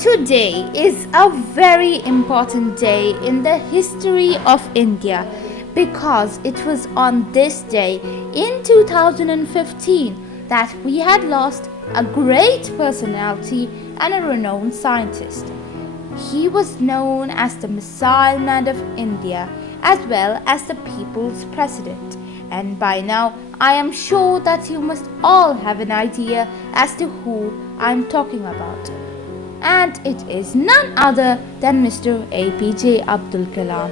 Today is a very important day in the history of India because it was on this day in 2015 that we had lost a great personality and a renowned scientist. He was known as the Missile Man of India as well as the People's President. And by now, I am sure that you must all have an idea as to who I am talking about. And it is none other than Mr. APJ Abdul Kalam.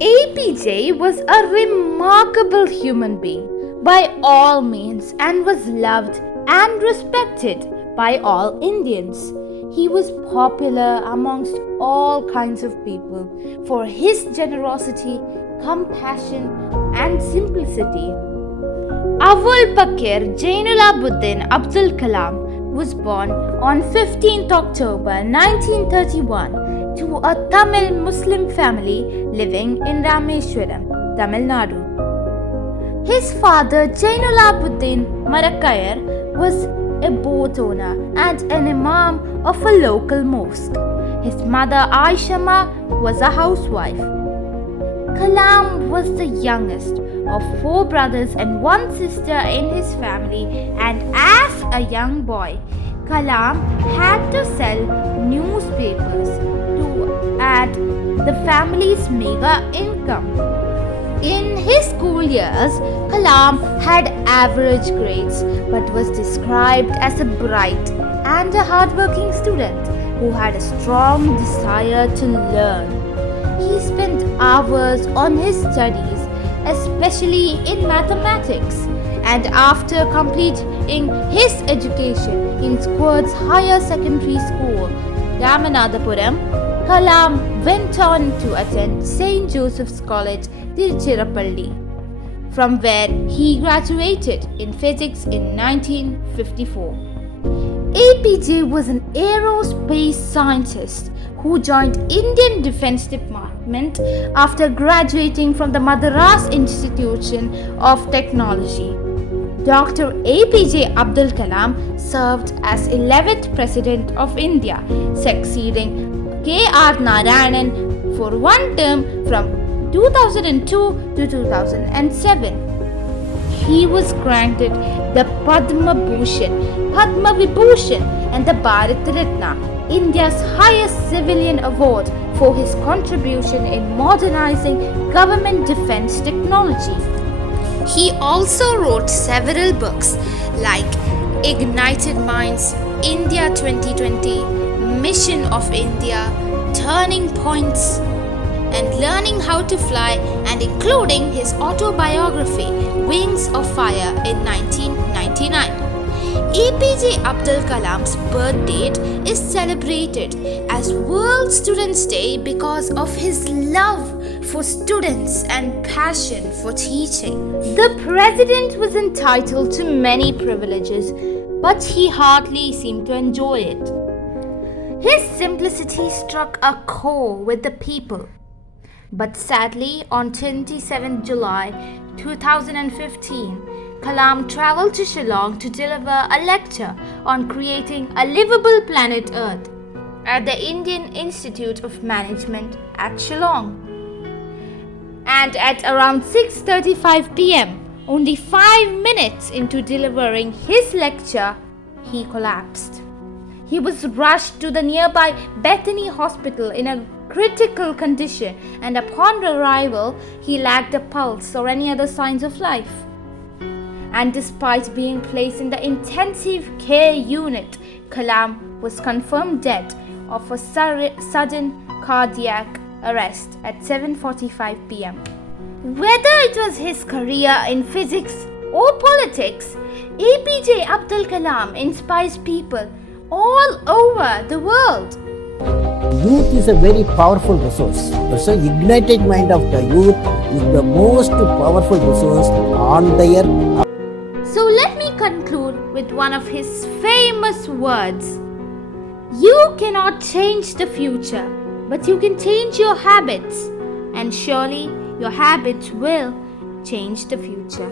APJ was a remarkable human being by all means and was loved and respected by all Indians. He was popular amongst all kinds of people for his generosity, compassion, and simplicity. Abul Pakir Jainulabuddin Abdul Kalam was born on 15th October 1931 to a Tamil Muslim family living in Rameswaram, Tamil Nadu. His father Jainulabuddin Marakayar was a boat owner and an imam of a local mosque. His mother Aishama was a housewife. Kalam was the youngest of 4 brothers and 1 sister in his family, and as a young boy, Kalam had to sell newspapers to add the family's meager income. In his school years, Kalam had average grades but was described as a bright and a hardworking student who had a strong desire to learn. He spent hours on his studies, especially in mathematics, and after completing his education in Squirt's Higher Secondary School, Ramanathapuram, Kalam went on to attend St. Joseph's College, Tiruchirappalli, from where he graduated in physics in 1954. APJ was an aerospace scientist who joined Indian Defence Department after graduating from the Madras Institution of Technology. Dr. APJ Abdul Kalam served as 11th President of India, succeeding K.R. Narayanan for 1 term from 2002 to 2007. He was granted the Padma Bhushan, Padma Vibhushan and the Bharat Ratna, India's highest civilian award, for his contribution in modernizing government defense technology. He also wrote several books like Ignited Minds, India 2020, Mission of India, Turning Points, and Learning How to Fly, and including his autobiography Wings of Fire in 1999. APJ Abdul Kalam's birth date is celebrated as World Students' Day because of his love for students and passion for teaching. The president was entitled to many privileges, but he hardly seemed to enjoy it. His simplicity struck a chord with the people. But sadly, on 27 July 2015, Kalam traveled to Shillong to deliver a lecture on creating a livable planet Earth at the Indian Institute of Management at Shillong. And at around 6:35 p.m., only 5 minutes into delivering his lecture, he collapsed. He was rushed to the nearby Bethany Hospital in a critical condition, and upon arrival, he lacked a pulse or any other signs of life. And despite being placed in the intensive care unit, Kalam was confirmed dead of a sudden cardiac arrest at 7:45 p.m. Whether it was his career in physics or politics, APJ Abdul Kalam inspires people all over the world. Youth is a very powerful resource. The ignited mind of the youth is the most powerful resource on their. So let me conclude with one of his famous words. You cannot change the future, but you can change your habits, and surely your habits will change the future.